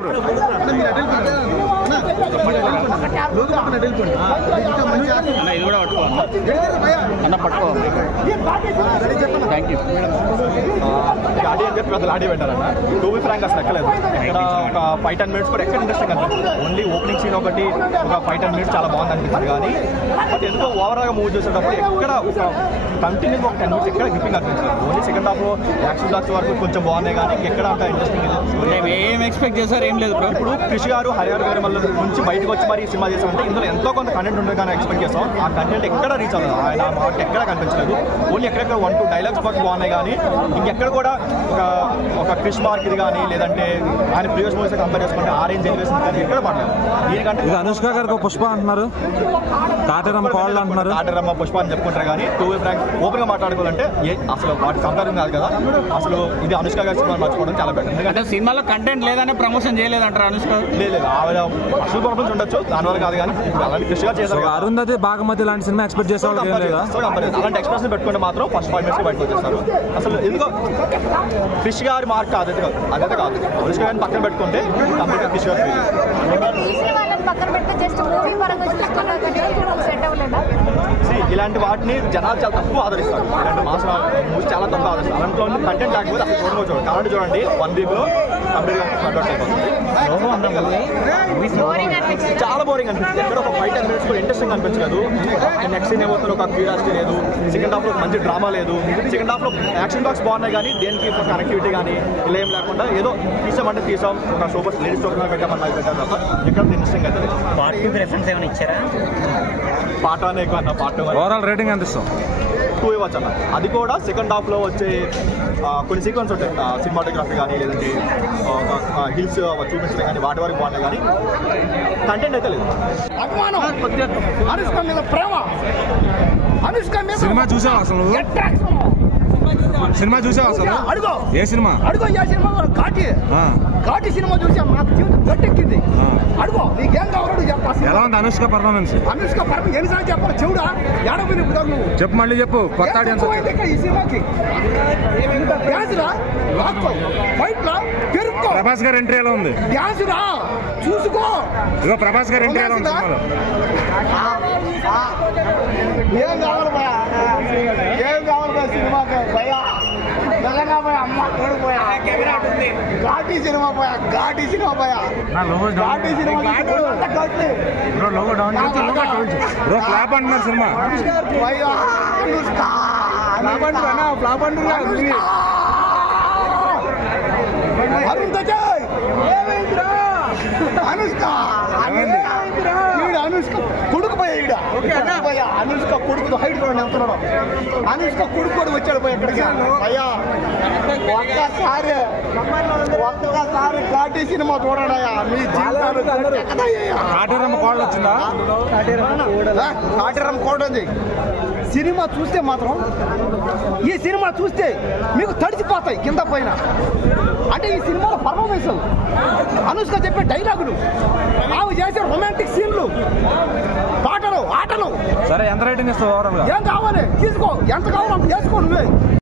ఇది కూడా పట్టుకో అన్న పట్టుకో థ్యాంక్ యూ ఆడి అని చెప్పి అసలు ఆడి పెట్టారన్న టూ బీ ఫ్రాంక్ అసలు ఎక్కలేదు ఇక్కడ ఒక 5-10 minutes కూడా ఎక్కడ ఇంట్రెస్టింగ్ అనిపించింది ఓన్లీ ఓపెనింగ్ సీన్ ఒకటి ఒక 5-10 minutes చాలా బాగుంది అనిపించింది కానీ బట్ ఎందుకో ఓవరాల్గా మూవ్ చేసేటప్పుడు ఎక్కడ ఒక కంటిన్యూగా ఒక 10 minutes ఎక్కడ గ్రిప్పింగ్ అనిపించింది ఓన్లీ సెకండ్ హాఫ్లో యాక్షన్ బ్లాక్స్ వరకు కొంచెం బాగున్నాయి కానీ ఎక్కడ అంత ఇంట్రెస్టింగ్ ఏం ఎక్స్పెక్ట్ చేశారు ఏం లేదు ఇప్పుడు కృషి గారు హరిహర్ గారి మళ్ళీ నుంచి బయటకు వచ్చి మరి సినిమా చేసామంటే ఇందులో ఎంతో కొంత కంటెంట్ ఉంటుంది కానీ ఎక్స్పెక్ట్ చేస్తాం ఆ కంటెంట్ ఎక్కడ రీచ్ అవుతుంది ఆయన మాకు ఎక్కడ కనిపించలేదు ఓన్లీ ఎక్కడెక్కడ 1-2 డైలాగ్స్ మాకు బాగున్నాయి కానీ ఇంకెక్కడ కూడా ఒక క్రిష్ మార్క్ ఇది కానీ లేదంటే ఆయన ప్రీవియస్ మూవీస్ కంపేర్ చేసుకుంటే ఆరెంజ్ ఎలివేషన్ కానీ ఎక్కడ పడలేదు దీనికంటే అనుష్క గారికి పుష్ప అంటున్నారు కాటరమ్మ కోళ్ళు అంటున్నారు కాటరమ్మ పుష్ప అని చెప్పుకుంటారు కానీ టూ వే ఫ్రాంక్ ఓపెన్గా మాట్లాడుకోవాలంటే అసలు వాటి కంపేరింగ్ కాదు కదా అసలు ఇది అనుష్క గారి సినిమా మర్చిపోవడం చాలా బెటర్ ఎందుకంటే సినిమాలో కంటెంట్ లేదనే ప్రమోషన్ చేయలేదంటారు అనుష్క లేదు ఆవిడ అసలు ప్రాబ్లమ్స్ ఉండొచ్చు దానివల్ల కాదు కానీ అలాంటి కృషి గారు చేశారు అరుంధతి భాగమతి లాంటి సినిమా ఎక్స్పెక్ట్ చేసేవాళ్ళు అలాంటి ఎక్స్ప్రెషన్ పెట్టుకుంటే మాత్రం ఫస్ట్ 5 minutes బయటకు వచ్చేస్తారు అసలు ఎందుకో కృషి గారి మార్క్ అదైతే కాదు అనుష్క గారిని పక్కన పెట్టుకుంటే కంప్లీట్ కృషి గారు ఇలాంటి వాటిని జనాలు చాలా తక్కువ ఆదరిస్తారు ఇలాంటి మాసం మూవీ చాలా తక్కువ ఆదరిస్తారు అలాంట్లో కంటెంట్ లేకపోతే అసలు చూడవచ్చు కాబట్టి చూడండి 1 weekలో కంప్లీట్గా కంట్రోల్ అయిపోతుంది చాలా బోరింగ్ అనిపిస్తుంది ఎక్కడ ఒక 5-10 minutes కూడా ఇంట్రెస్టింగ్ అనిపించలేదు నెక్స్ట్ సీన్ ఏమవుతుందో ఒక క్యూరియాసిటీ లేదు సెకండ్ హాఫ్లో మంచి డ్రామా లేదు సెకండ్ హాఫ్లో యాక్షన్ బాక్స్ బాగున్నాయి కానీ దేనికి కనెక్టివిటీ కానీ ఇలా ఏం లేకుండా ఏదో తీసామంటే తీసాం ఒక సూపర్ లేడీస్ సూపర్ పెట్టామని నాకు పెట్టారు తప్ప ఇక్కడ ఇంట్రెస్టింగ్ అవుతుంది పార్ట్ 2 ప్రిఫరెన్స్ ఏమైనా ఇచ్చారా పార్ట్ 1 ఎక్కువ అన్న పార్ట్ 2 ఓవరాల్ రేటింగ్ ఎంత ఇస్తాం 2 ఇవ్వచ్చు అన్న అది కూడా సెకండ్ హాఫ్లో వచ్చే కొన్ని సీక్వెన్స్ ఉంటాయి సినిమాటోగ్రఫీ కానీ లేదంటే హిల్స్ చూపించడం కానీ వాటి వరకు బాగున్నాయి కానీ కంటెంట్ అయితే లేదు సినిమా చూసావా అసలు సినిమా చూసావా అసలు అడుగో ఏ సినిమా ఘాటి సినిమా చూసాం నాకు జీవితం గట్టెక్కింది అడుగో నీకేం కావాలో చెప్పాలి ఎలా ఉంది అనుష్క పర్ఫార్మెన్స్ ఎన్నిసార్లు చెప్పాలి చెవుడా ఏడవ నువ్వు చెప్పు మళ్ళీ చెప్పు కొత్త ఆడియన్స్ ఈ సినిమాకి ఫైట్ లా పెరుక్కో ప్రభాస్ గారి ఎంట్రీ ఎలా ఉంది డ్యాన్స్ రా చూసుకో ఇగో ప్రభాస్ గారి ఎంట్రీ ఎలా ఉంది సినిమాలో ఏం కావాలి భయ ఏం కావాలి భయ సినిమాకి భయ నిజంగా పోయా అమ్మ తోడు పోయా ఘాటి సినిమా పోయా ఘాటి సినిమా పోయా ఘాటి సినిమా బ్రో ఫ్లాప్ అంటున్నారు సినిమా ఫ్లాప్ అంటున్నా అనుష్క అనుష్క కొడుకు పోయా అనుష్క కొడుకు హైట్ చూడండి ఎంత అనుష్క కొడుకు కూడా వచ్చాడు పోయి ఎక్కడికి అయ్యా ఒక్కసారి ఘాటి సినిమా చూడడయ్యా మీ జీవితాలు కాటరమ్మ కోళ్ళు వచ్చిందా కాటరమ్మ కోడ్ ఉంది సినిమా చూస్తే మాత్రం ఈ సినిమా చూస్తే మీకు తడిసిపోతాయి కింద పైన అంటే ఈ సినిమాలో పర్ఫార్మెన్స్ అనుష్క చెప్పే డైలాగులు ఆమె చేసే రొమాంటిక్ సీన్లు పాటలు ఆటలు సరే ఎంత రేటింగ్ ఇస్తావు ఓవరాల్ గా ఏం కావాలి తీసుకో ఎంత కావాలో అంత చేసుకో నువ్వే